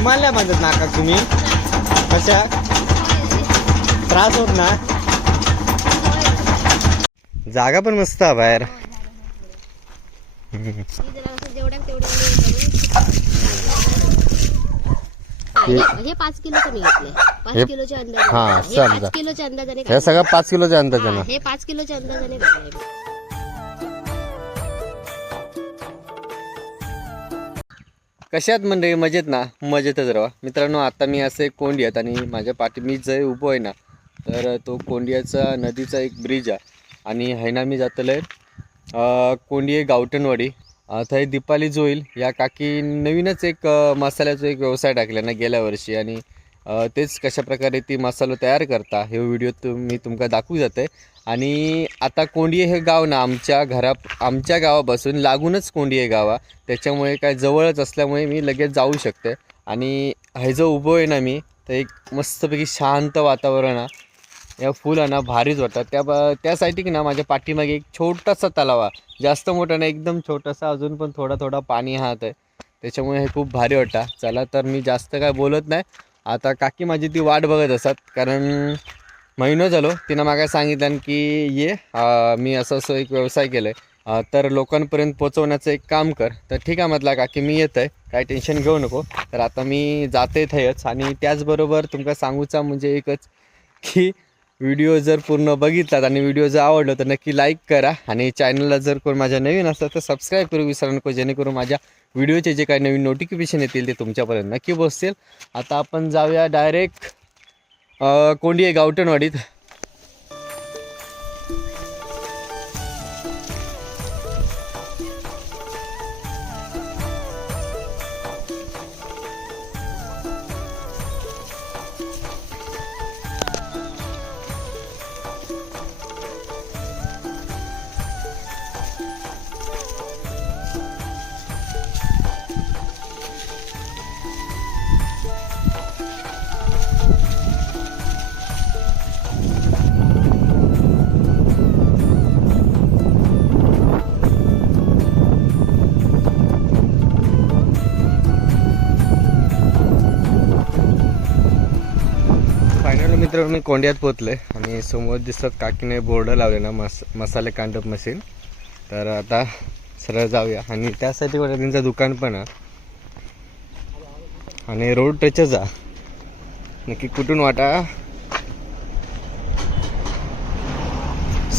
रुमाल नाही बांधत नाका तुम्ही कशा त्रास होत ना जागा पण मस्त आहे बाहेर. हे पाच किलोचं मी घेतलंय पाच हे- किलोच्या हा, अंदाजाने हे समजा. पाच किलोच्या अंदाजाने हे. सगळं पाच किलोच्या अंदाजानं हा, हे पाच किलोच्या अंदाजाने कशात मंडळी मजेत ना. मजेतच राहा मित्रांनो आता मी असं एक कोंडी आहेत आणि माझ्या पाठी मी जे उभं आहे ना तर तो कोंडियाचा नदीचा एक ब्रिज आहे आणि हैना मी जातलं कोंडी आहे कोंडिये अं, थंय दीपाली जोईल. या काकी नवीनच एक मसाल्याचा एक व्यवसाय टाकला ना गेल्या वर्षी आणि तेच कशा प्रकारे ती मसालो तयार करता हे व्हिडिओ तुम्ही मी तुमका दाखवू जाते. आणि आता कोंडिये हे गाव ना आमच्या घरा आमच्या गावापासून लागूनच कोंडिये गाव आहे त्याच्यामुळे काय जवळच असल्यामुळे मी लगेच जाऊ शकते. आणि हे जो उभं आहे ना मी तर एक मस्तपैकी शांत वातावरण आहे या फुलांना भारीच वाटतात त्या बा- त्यासाठी की ना माझ्या पाठीमागे एक छोटासा तलाव आहे जास्त मोठा नाही एकदम छोटासा अजून पण थोडा थोडा पाणी हात आहे त्याच्यामुळे हे खूप भारी वाटतं. चला तर मी जास्त काय बोलत नाही. आता काकी माझी ती वाट बघत असतात कारण महिनो झालो तिनं मागे सांगितलं की ये आ, मी असं असं एक व्यवसाय केलं आहे तर लोकांपर्यंत पोचवण्याचं एक काम कर. तर ठीक आहे म्हटला काकी मी येत आहे काही टेन्शन घेऊ नको. तर आता मी जाते थंयच आणि त्याचबरोबर तुमका सांगूचा म्हणजे एकच की व्हिडिओ जर पूर्ण बघितलात आणि व्हिडिओ जर आवडलो तर नक्की लाईक करा आणि चॅनलला जर कोण माझ्या नवीन असतात तर सबस्क्राईब करू विसरू नको जेणेकरून माझ्या व्हिडिओचे जे काही नवीन नोटिफिकेशन येतील ते तुमच्यापर्यंत नक्की पोचतील आता आपण जाऊया डायरेक्ट कोंडी आहे मित्र मी कोंड्यात पोचले आणि समोर दिसतात काकीने बोर्ड लावले ना मस मसाले कांडप मशीन तर आता सरळ जाऊया. आणि त्यासाठी वाटतं त्यांचं दुकान पण आहे. आणि रोड टचच आहे. नक्की कुठून वाटा?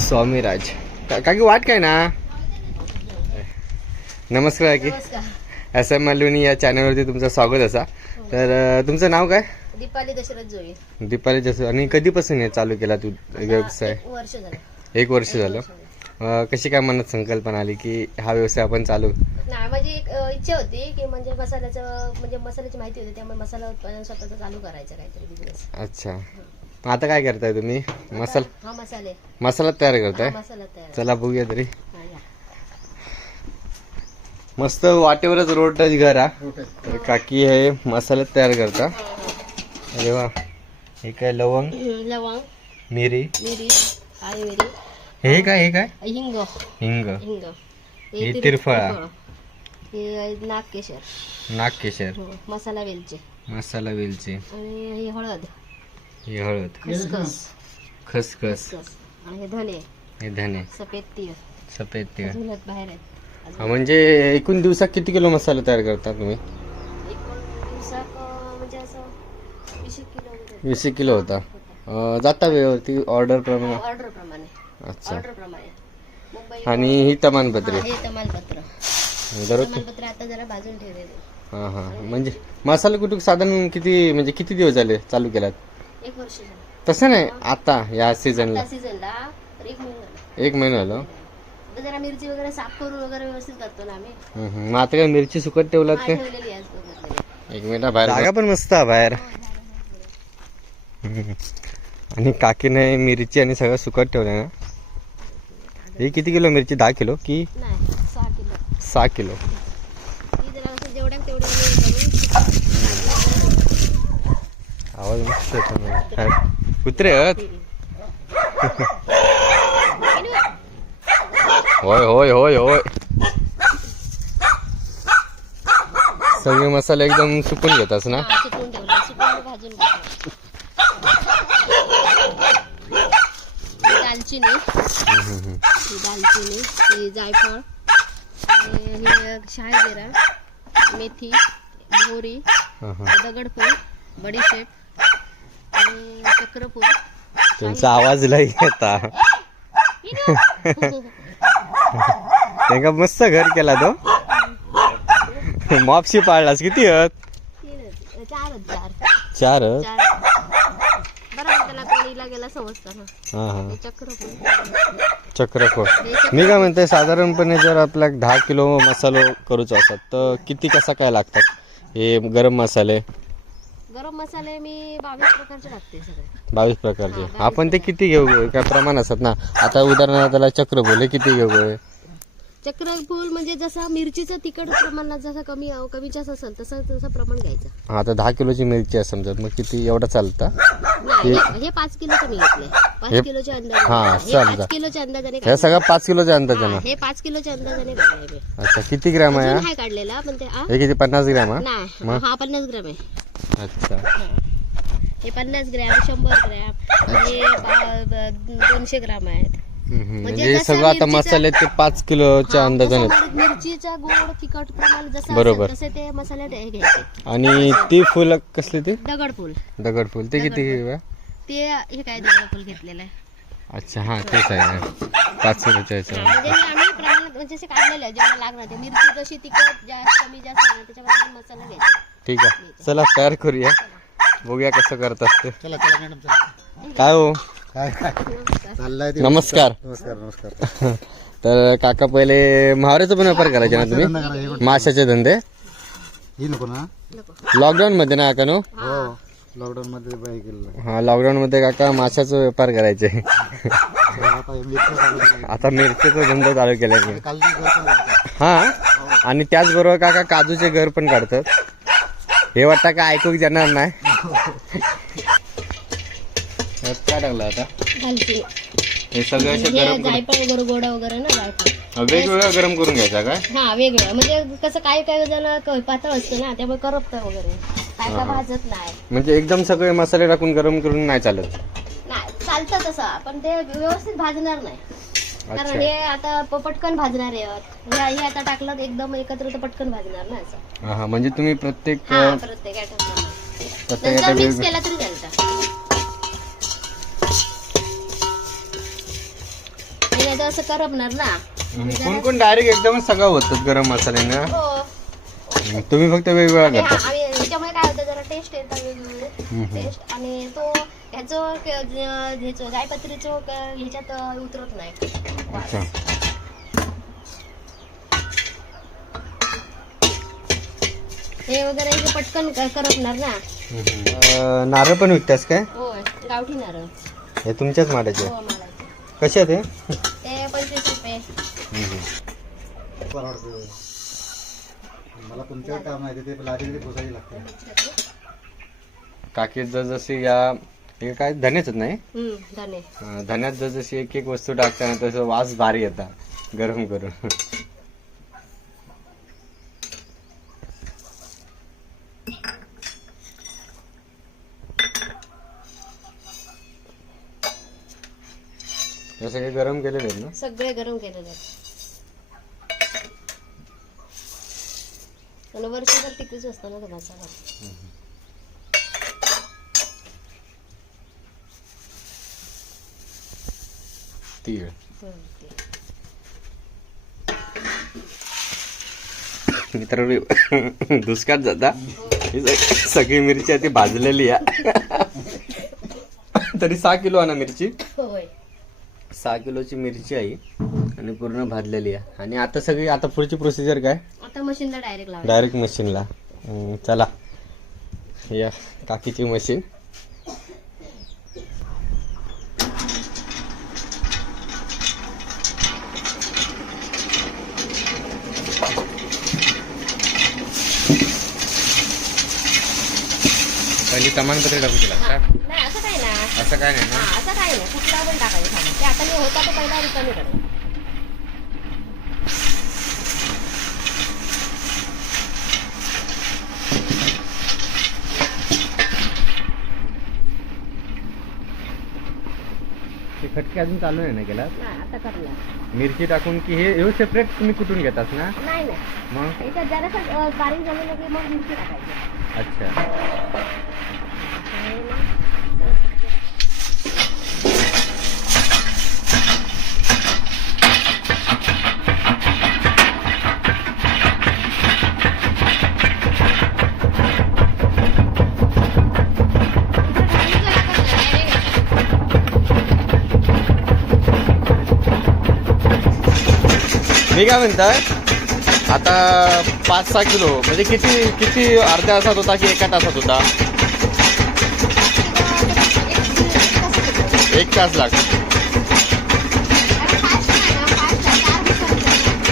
स्वामीराज. काकी वाट काय ना? नमस्कार काकी. एस एम मल्लुनी या चॅनलवरती तुमचं स्वागत असा. तर तुमचं नाव काय? दीपाली दशरथ जोई दीपाली जसं आणि कधीपासून हे चालू केला तू व्यवसाय? एक वर्ष झालं. एक वर्ष झालं. अं, कशी काय मनात संकल्पना आली की हा व्यवसाय आपण चालू? नाही माझी एक अ, इच्छा होती की म्हणजे मसाल्याचं म्हणजे मसाल्याची माहिती होती त्यामुळे मसाला उत्पादन स्वतःचं चालू करायचं काहीतरी बिझनेस अच्छा. आता काय करताय तुम्ही? मसाला हा मसाले. मसाला तयार हा करताय मसाला तयार चला बघूया तरी. हा, या. मस्त वाटेवरच रोड टच घर हा. तर काकी हे मसाला तयार करता. अरे वा. हे काय लवंग लवंग मिरी मिरी काळी मिरी हे काय हे काय? हिंग हिंग. हिंग. हे तिर- तिरफळा. हे नागकेशर. नागकेशर. हो, मसाला वेलची. मसाला वेलची. आणि ही हळद. ही हळद. खसखस. खसखस. खसखस. आणि हे धने. हे धने. सफेद तीळ सफेद तीळ बाहेर आहेत. हा, म्हणजे एकूण दिवसात किती किलो मसाला तयार करता तुम्ही एकूण दिवसाक अं, म्हणजे असं वीस एक किलो वगैरे वीस एक किलो होता. अं, जाता वेळेवरती ऑर्डर प्रमाणे? ऑर्डर प्रमाणे. अच्छा. ऑर्डर प्रमाणे. मुंबई आणि ही तमानपत्री? हा, हे तमालपत्र दररोज तमालपत्र आता जरा भाजून ठेवलेले. हां हां. म्हणजे मसाला कुठून साधारण किती म्हणजे किती दिवस झाले चालू केलात? एक वर्ष झालं. तसं नाही आता या सीझनला त्या सीझनला तर एक महिना झाला. एक महिना झालं? आता जरा मिरची वगैरे साफ करून वगैरे व्यवस्थित करतो ना आम्ही. हम्म, हम्म. मग आता काय मिरची सुकट ठेवलात हा, काय? ठेवलेली आहे वगैरे. एक मिनिट बाहेर जागा पण मस्त आहे बाहेर. हम्म. आणि काकीने मिरची आणि सगळं सुकट ठेवलं ना. हे किती किलो मिरची? दहा किलो की सहा किलो. आवाज मस्त येतो. कुत्रे होय होय होय होय. सगळे मसाले एकदम सुकून घेतात ना हा, सुकवून ठेवले सुकवून भाजून घेतले दालचिनी. ही दालचिनी ही जायफळ ही शहाजिरा मेथी मोहरी. दगडफूल बडीशेप आणि चक्रफूल. त्यांचा आवाज लय येता. त्यांना मस्त घर केला तो. मॉपशी पाळलास किती तीन चार चार चार आहेत? चार बरोबर त्याला कोणीला गेला समजतं ना हा हा हे. चक्रफूल चक्रफळ हे चक्र- मी काय म्हणते साधारणपणे जर आपल्या दहा किलो मसालो करूचो असतात तर किती कसा काय लागतात हे गरम मसाले? गरम मसाले मी बावीस प्रकारचे टाकते सगळे. बावीस प्रकारचे. आपण ते किती घेऊ काय प्रमाण असतात ना? आता उदाहरणार्थ त्याला चक्रफूल हे किती घेऊ चक्रफूल म्हणजे जसा मिरचीचं तिखट प्रमाणात जसं कमी कमी जास्त असेल तसं तसं प्रमाण घ्यायचं. हा आता दहा किलोची मिरची आहे समजत मग किती एवढं चालतं? नाही हे- पाच किलोचं मी घेतलंय. पाच हे- किलोच्या अंदाजाने हा, हे समजा. पाच किलोच्या अंदाजाने हे. सगळं पाच किलोच्या अंदाजे हा, हे पाच किलोच्या अंदाजाने काढलंय मी अच्छा किती ग्रॅम आहे? अजून हा? काढलेला पण ते आ? हे किती पन्नास ग्रॅम हा नाही हा पन्नास ग्रॅम आहे. अच्छा. हे. पन्नास ग्रॅम शंभर ग्रॅम हे ब- दोनशे ग्राम आहेत. म्हणजे म्हणजे जसं सगळं आता मिरचीचं- मसाले ते पाच किलोच्या हा, अंदाजाने मिर- मिरचीचा गोड तिखट प्रमाण जसं बरोबर. असेल तसे ते मसाले ते घ्यायचे. आणि ती फुलं कसली ती? दगडफूल दगडफूल ते किती. आहे? ते हे काय दगडफूल घेतलेलं आहे. अच्छा हा तेच आहे. पाच किलोच्या ह्याच्यावर म्हणजे हे आम्ही प्रमाणात म्हणजे असे काढलेले आहे जेवढं लागणार ते. मिरची जशी तिखट जास्त कमी जास्त आहे ना त्याच्याप्रमाणे मसाला घ्यायचा. ठीक आहे. चला तयार करूया. बघूया कसं करतात ते. चला चला मॅडम चला. काय हो? काय काय? चाललाय ते. नमस्कार. नमस्कार नमस्कार. तर काका पहिले महावऱ्याचा पण व्यापार करायचे ना तुम्ही? माशाचे धंदे? ही नको ना. लॉकडाऊन मध्ये ना काका नो? हो लॉकडाऊन मध्ये बाई हा लॉकडाऊन मध्ये काका माशाचा व्यापार करायचे. आता हे मिरच्या चालू केलं. आता मिरचीचा धंदा चालू केला मी. हा? आणि त्याचबरोबर काका काजूचे घर पण काढतात. हे वाटतं का ऐकूक जाणार नाही यात काय टाकलं आता? हे सगळे असे हे गरम जायफळ वगैरे गोडा वगैरे ना जायफळ. वेगवेगळं गरम करून घ्यायचा काय? हा वेगवेगळं म्हणजे कसं काय काय जण क- पातळ असतं ना त्यामुळे करपतं वगैरे. काय काय भाजत नाही. म्हणजे एकदम सगळे मसाले टाकून गरम करून नाही चालत? नाही चालतं तसं. पण ते व्यवस्थित भाजणार नाही. कारण अच्छा. हे आता प- पटकन भाजणार आहे. हे हे आता टाकलं तर एकदम एकत्र तर पटकन भाजणार ना असं. हा हा, म्हणजे तुम्ही प्रत्येक हा अं, प्रत्येक आयटम प्रत्येक नंतर item मिक्स केला तरी आता असं करपणार ना. कोण कोण डायरेक्ट एकदमच सगळं होतात गरम मसाल्याने? हो. तुम्ही फक्त वेगवेगळा आणि हा- करता. आणि काय होतं जरा टेस्ट येतात वेगवेगळे. हम्म. टेस्ट आणि तो ह्याचं ह्याचं जायपत्रीचं क- ह्याच्यात अं, उतरत नाही. अच्छा. हे वगैरे हे पटकन क- करपणार ना. अं, नारळ पण विकतास काय? होय गावठी नारळ. हे तुमच्याच माड्याचे हो मालाचे. कसे आहेत हे ते पंचवीस रुपये परवडतं. मला तुमच्याकडे काम ते लादी पोसायची लागते. काकी जशी या हे काय धनेच नाही अं, धन्यात जशी एक एक वस्तू टाकताना तसं वास भारी येतात गरम करून. हे सगळे गरम केलेले आहेत ना? सगळे गरम केलेले आहेत आणि टिकूच असतो ना तो मसाला तीळ. मित्र दुष्काळ जाता. ही. सग- सगळी मिरची आहे ती भाजलेली आहे तरी सहा किलो आहे ना मिरची सहा किलोची मिरची आहे आणि पूर्ण भाजलेली आहे आणि आता सगळी आता पुढची प्रोसिजर काय? आता मशीनला डायरेक्ट डायरेक्ट मशीनला चला या काकीची मशीन पहिली प्रमाणपत्र टाकू तिला हा. का? नाही असं काय ना असं काय नाही ना हा असं काय नाही कुठला पण टाकायचं सामान ते आता मी होता तो पहिला रिकामी कडे खटके अजून चालू नाही ना केला नाही आता करणार. मिरची टाकून की हे हे सेपरेट तुम्ही कुठून घेतात ना? नाही नाही. मग? याच्यात जरासं अं, बारीक झालं की मग मिरची टाकायची. अच्छा. मी काय म्हणताय? आता पाच सहा किलो. म्हणजे किती किती अर्ध्या तासात होता की एका तासात होता? एक तास लाग.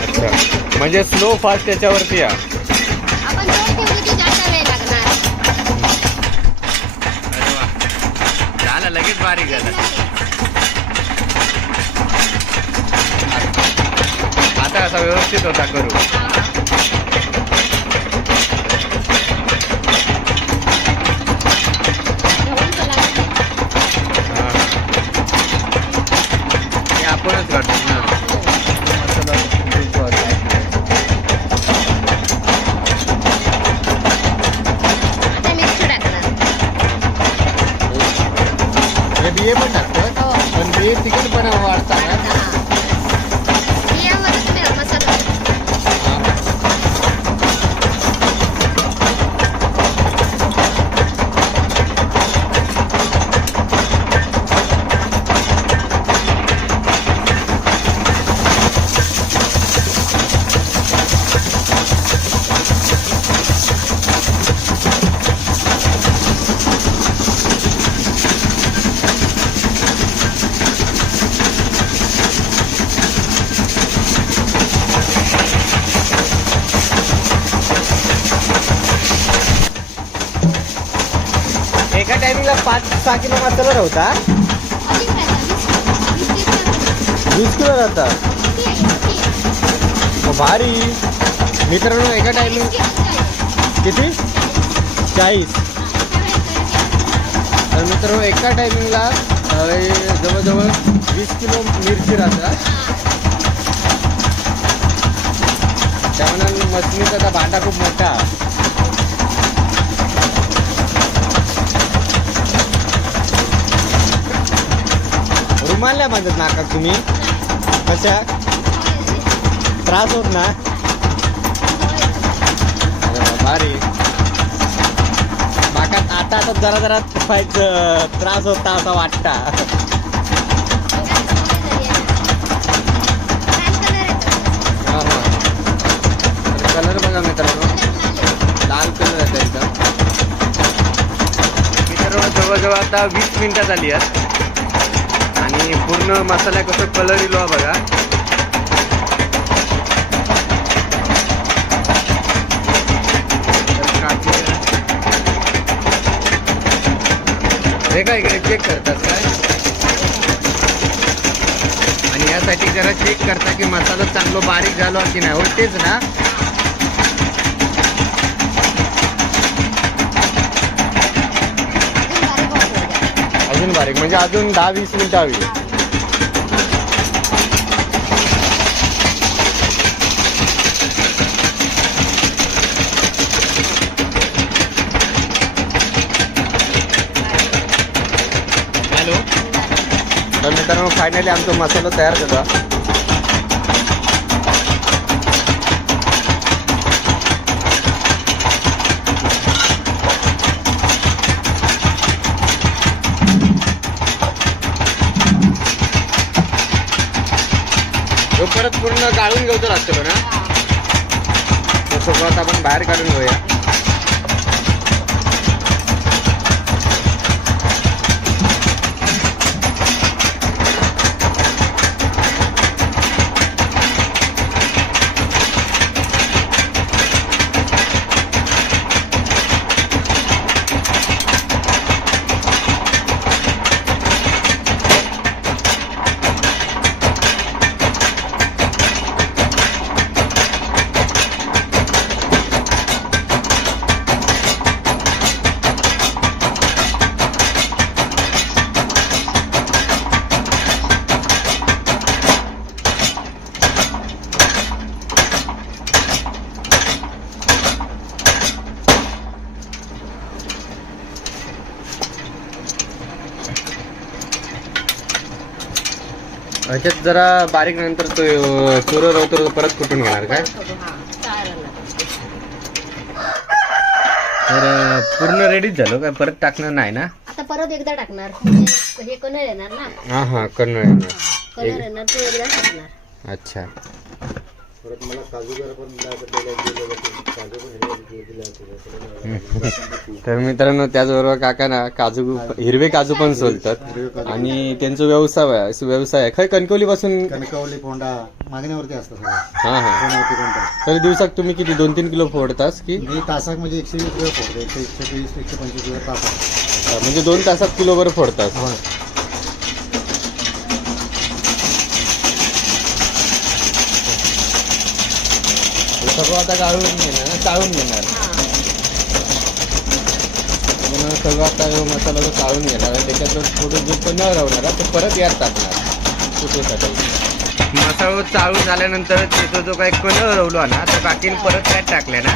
अच्छा. म्हणजे स्लो फास्ट त्याच्यावरती या. झालं लगेच बारीक झालं. असा व्यवस्थित होता करू एका पाच सहा किलो मसाला होता वीस किलो राहता? भारी. मित्रांनो एका टायमिंग किती? चाळीस. तर मित्रांनो एका टायमिंगला जवळजवळ वीस किलो मिरची राहतात त्यामुळे मच्छीचा भांडा खूप मोठा. रुमाल नाही बांधत नाका तुम्ही. कशा? त्रास होत ना भारी. माका आता आता जरा जरा व्हायचं त्रास होता असा वाटता. कलर बघा मित्रांनो. लाल कलर आहे त्याचा. मित्रांनो जवळजवळ आता वीस मिनटं झाली आहेत. आणि पूर्ण मसाला कसं कलर इलो बघा. हे काय इकडे चेक करतात काय? आणि यासाठी जरा चेक करता की मसाला चांगलो बारीक झालो की नाही. हो तेच ना. अजून बारीक म्हणजे अजून दहा वीस मिनिटं हवी. हॅलो तर मित्रांनो फायनली आमचा मसाला तयार झाला. परत पूर्ण गाळून घेऊचं लागतं ना तो आता आपण बाहेर काढून घेऊया. ह्याच्यात जरा बारीक नंतर तो चुरं रवतो परत कुटून घेणार काय? हा. तर पूर्ण रेडीच झालो काय? परत टाकणार नाही ना? आता परत एकदा टाकणार. म्हणजे हे कलर येणार ना? हा हा कन्नड येणार. कलर येणार तो एकदा टाकणार. अच्छा. परत मला काजू जरा पण तर मित्रांनो त्याचबरोबर काका ना काजू हिरवे काजू पण सोलतात. आणि त्यांचा व्यवसाय व्यवसाय आहे. खय कणकवली पासून कणकवली फोंडा मागण्यावरती असतं सगळं. हा हा. तर. दिवसात तुम्ही किती दोन तीन किलो फोडतास की? मी तासाक म्हणजे एकशे वीस वेळ फोडतो. एकशे एकशे वीस एकशे पंचवीस वेळ तासाक म्हणजे दोन तासात किलोभर फोडतास. सगळं आता गाळून घेणार चाळून घेणार. हा. म्हणून सगळं आता मसाला जो चाळून घेणार आहे. त्याच्यात थोडं जो पण न राहणार आहे, तो परत यात टाकणार. कुठेसाठी? मसाला चाळून झाल्यानंतर त्याचा जो काही कण रवलो ना तो काकीन परत त्यात टाकले ना.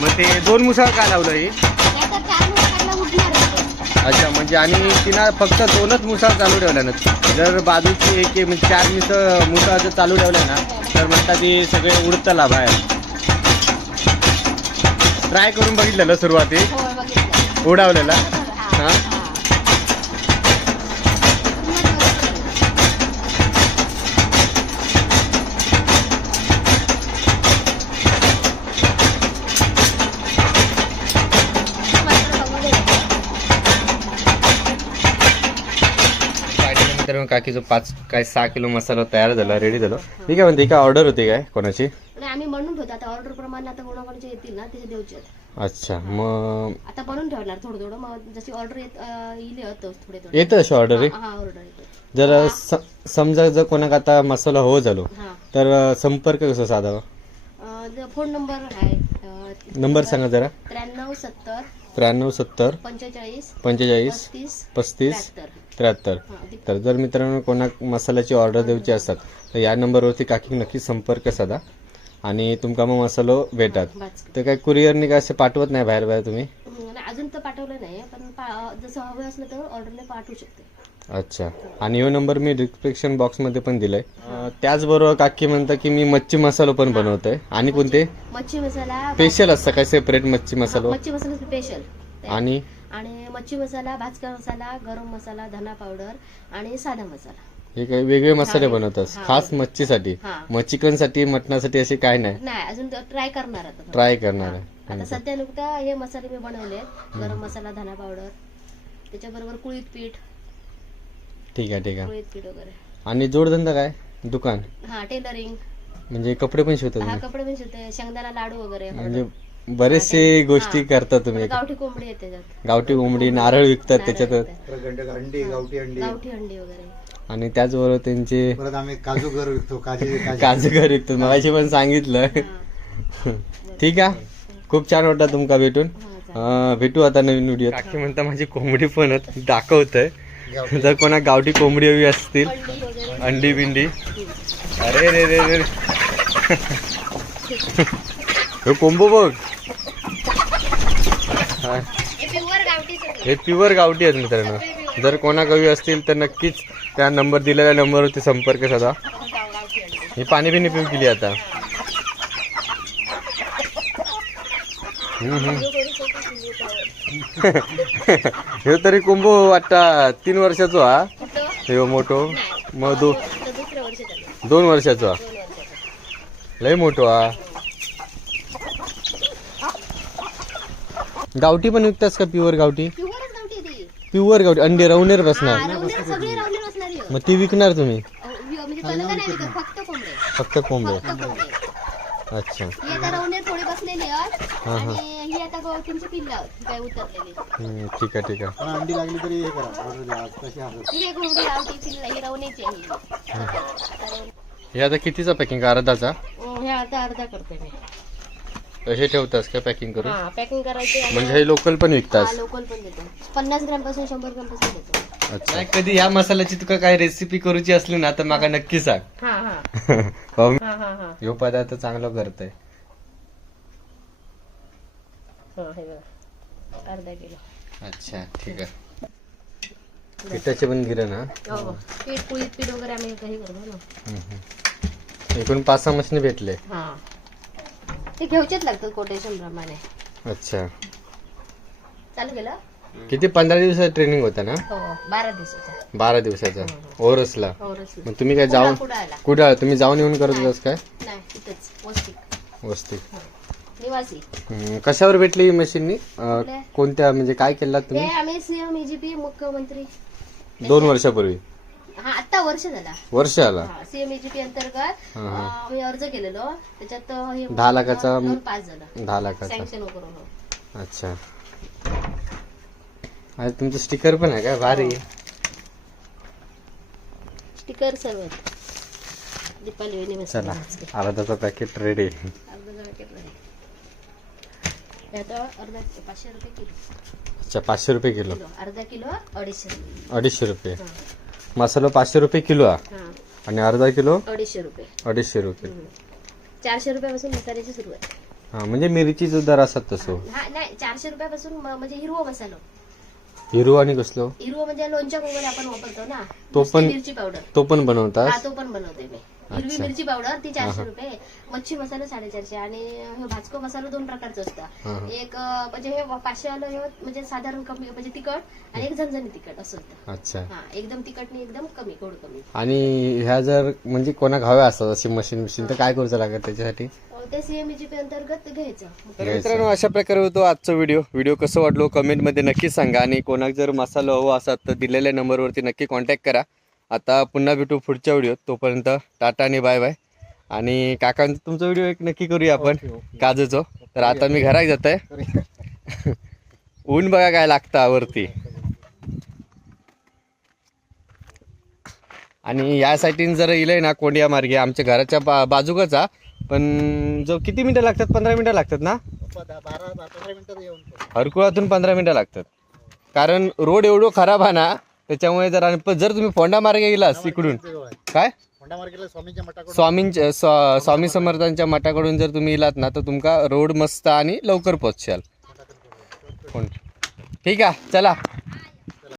मग ते दोन मुसाळ का लावलं ही. अच्छा म्हणजे आणि तिनं फक्त दोनच मुसाळ चालू ठेवल्या ना. जर बाजूची एक एक म्हणजे चार मिस मुसाळ जर चालू ठेवल्या ना तर म्हणतात ती सगळे उडतला बाहेर. ट्राय करून बघितलेलं सुरुवाती होय, बघितलं. उडावलेला हा, हा? हा. तर काकी जो पाच काय सहा किलो मसाला तयार झाला रेडी झाला ठीक आहे म्हणते काय ऑर्डर होती काय कोणाची आणि आम्ही बनवून ठेवतो. आता ऑर्डर प्रमाणे आता कोणाकोणाचे येतील ना त्याचे द्यायचे आहेत. अच्छा मग आता बनवून ठेवणार थोडं थोडं. मग जशी ऑर्डर येत अं, येईल येतं थोडे थोडे. येतं अशी ऑर्डर हा ऑर्डर येतो. जर स- समजा जर कोणाक आता मसाला हो झालो हा. तर अं, संपर्क कसा साधावा? अं, ज- फोन नंबर आहे अं, नंबर सांगा जरा. त्र्याण्णव सत्तर त्र्याण्णव सत्तर पंचेचाळीस पंचेचाळीस पस्तीस पस्तीस त्र्याहत्तर. हा, तर जर मित्रांनो कोणाक मसाल्याची ऑर्डर द्यायची असतात तर या नंबरवरती काकी नक्की संपर्क साधा. आणि तुमका मग मसालो भेटात. तर काय कुरिअरने काय असे पाठवत नाही बाहेर बाहेर तुम्ही? हम्म, आणि अजून तर पाठवलं नाही पण पा- जसं हवं असलं तर ऑर्डरने पाठवू शकते. अच्छा. आणि यो नंबर मी डिस्क्रिप्शन बॉक्समध्ये पण दिलाय. अं, त्याचबरोबर काकी म्हणता की मी मच्छी मसालो पण बनवतोय. आणि कोणते? मच्छी मसाला स्पेशल असतं काय सेपरेट मच्छी मसालो? मच्छी मसाला स्पेशल आणि? आणि मच्छी मसाला भाजका मसाला गरम मसाला धना पावडर आणि साधा मसाला. हे काही वेगळे मसाले बनवतात. हा. खास मच्छीसाठी. हा. मग चिकनसाठी मटणासाठी असे काय नाही. नाही अजून ट्राय करणार आता थोडं. ट्राय करणार हा. आहे. आता सध्या नुकता हे मसाले मी बनवले गरम मसाला धना पावडर त्याच्याबरोबर कुळीत पीठ. ठीक आहे ठीक आहे. कुळीत पीठ वगैरे. आणि जोडधंदा काय? दुकान? हा टेलरिंग म्हणजे कपडे पण शिवतात हा तुम्ही कपडे पण शिवते. शेंगदाणा लाडू वगैरे. म्हणजे बरेचसे गोष्टी करता तुम्ही. गावठी कोंबडी येते त्याच्यात. गावठी कोंबडी नारळ विकतात त्याच्यात. अंडी गावठी अंडी. गावठी अंडी वगैरे. आणि त्याचबरोबर त्यांचे परत आम्ही काजू घर विकतो काजी काजी. काजू घर विकतात मगाशी पण सांगितलं. ठीक आहे. खूप छान वाटलं तुमका भेटून. हा, भेटू आता नवीन व्हिडिओ काकी म्हणता माझी कोंबडी पण दाखवतंय. जर कोणा गावठी कोंबडी हवी असतील अंडी बिंडी. अरे रे रे रे हे कोंबो बघ. आहे. हे प्युअर गावठी आहेत मित्रांनो. जर कोणा कवी असतील तर नक्कीच त्या नंबर दिलेल्या नंबरवरती संपर्क साधा. ही पाणी बिणी पिऊ केली आता. हे ह्यो तरी कुंभो वाटता तीन वर्षाचो हा. हे ह्यो मोठो. मग दो दोन वर्षाचो हा. लय मोठो हा. गावठी पण विकतास का प्युअर गावठी? प्युअर गावठी अंडे रवणेर हा, बसणार रवणीला सगळी रवणीला असणार आहे. मग ती विकणार तुम्ही? अहो, म्हणजे कणकं नाही विकत, फक्त कोंबडे. फक्त कोंबडे. फक्त कोंबडे. अच्छा. ही आता रवणीर थोडी बसलेली आहेत. हा, हा. आणि ही आता गवठींची पिल्लं आहेत ही काय उतरलेली. हम्म, ठीक आहे ठीक आहे. पण अंडी लागली तरी हे करा. ऑर्डर द्या आज तशी हजर ही एक कोंबडी गावठी पिल्लं ही रवणीची आहे. ही. आता हे आता कितीचा पॅकिंग? अर्धाचा? अं, हे अर्धा अर्धा करते मी. कसे ठेवतास का पॅकिंग करून? हा पॅकिंग करायचे म्हणजे हे लोकल पण विकतास? लोकल पण देतो. पन्नास ग्रॅमपासून शंभर ग्रॅमपासून देतो. अच्छा. कधी ह्या मसाल्याची तुका काय रेसिपी करूची असली ना तर माका नक्की सांग. हा हा. हो, हा हा हा. ह्यो पदार्थ चांगला करतय. हो हे बघा. अर्धा किलो. अच्छा ठीक आहे. पिठाचे पण गिरण ना हो पीठ पोळीत पीठ वगैरे आम्ही काही करतो ना. एकूण पाच सहा मशीन भेटले. हा. ते घेऊचेच लागतात कोटेशन प्रमाणे. अच्छा. चालू केलं? किती? पंधरा दिवसाचं ट्रेनिंग होतं ना? हो बारा दिवसाचा. बारा दिवसाचा. ओरसला हो. रसलं. मग तुम्ही काय जाऊन आला कुठं आला? तुम्ही जाऊन येऊन करत होतास काय? नाही तिथंच वस्ती वस्ती निवासी. हम्म, कशावर भेटली ही मशीननी अं? कोणत्या म्हणजे काय केलं ते तुम्ही आम्ही सीएम एजीपी मुख्यमंत्री. दोन वर्षापूर्वी. हा आता वर्ष झाला. वर्ष आला. हा सीएम एजीपी अंतर्गत हा, हा. अं, आम्ही अर्ज केलेलो. त्याच्यात हे दहा लाखाचा पास झालं. दहा लाखाचा. सँक्शन करून अच्छा. अरे तुमचं स्टिकर पण आहे का? भारी. स्टिकर सर्व दीपाली वहिनी चला पॅकेट रेडी आता अर्धा पाचशे रुपये किलो. अच्छा पाचशे रुपये किलो. किलो अर्धा किलो अडीचशे रुपये. अडीचशे रुपये. हा. मसाला पाचशे रुपये किलो हा हा. आणि अर्धा किलो अडीचशे रुपये. अडीचशे रुपये. हम्म. चारशे रुपयापासून मसाल्याची सुरुवात. हा म्हणजे मिरचीचा दर असत तसं हा नाही चारशे रुपयापासून म- म्हणजे हिरवा मसालो. हिरो आणि कसलो? हिरवा म्हणजे लोणच्या वगैरे आपण वापरतो ना. तो नुसती पण- मिरची पावडर तो पण बनवतात? हा तो पण बनवते मी. हिरवी. मिरची पावडर ती चारशे रुपये. मच्छी मसाला साडेचारशे आणि हे भाजको मसाला दोन प्रकारचा असतं. एक म्हणजे हे पाचशे आलं हे म्हणजे साधारण कमी म्हणजे तिखट आणि एक झणझणी तिखट असं होतं. अच्छा. हा एकदम तिखट नाही एकदम कमी गोड कमी. आणि ह्या जर म्हणजे कोणाक हव्या असतात अशी मशीन मशीन तर काय करूचं लागेल त्याच्यासाठी? अं, ते सीएमईजीपी अंतर्गत घ्यायचं. तर मित्रांनो अशा प्रकारे होतो आजचा व्हिडिओ. व्हिडिओ कसं वाटलो कमेंटमध्ये नक्की सांगा. आणि कोणाक जर मसाला हवा असाल तर दिलेल्या नंबरवरती नक्की कॉन्टॅक्ट करा. आता पुन्हा भेटू पुढच्या व्हिडिओत. तोपर्यंत टाटा आणि बाय बाय. आणि काकांचं तुमचा व्हिडिओ एक नक्की करूया आपण. काजूचं. तर आता मी घरात जात आहे ऊन बघा काय लागतं वरती आणि या साईडीन जर इलंय ना कोंडिया मार्गे आमच्या घराच्या बा बाजूकच पण जो किती मिनिटं लागतात? पंधरा मिनिटं लागतात ना? हरकुळातून पंधरा मिनिटं लागतात. कारण रोड एवढं खराब आहे ना त्याच्यामुळे जर आणि पण जर तुम्ही फोंडा मार्गे गेलास इकडून काय? स्वामींच्या मठाकडून. स्वामींच्या स्वा- स्वामी समर्थांच्या मठाकडून जर तुम्ही इलात ना तर तुमका रोड मस्त आणि लवकर पोहोचाल कोण ठीक आहे चला.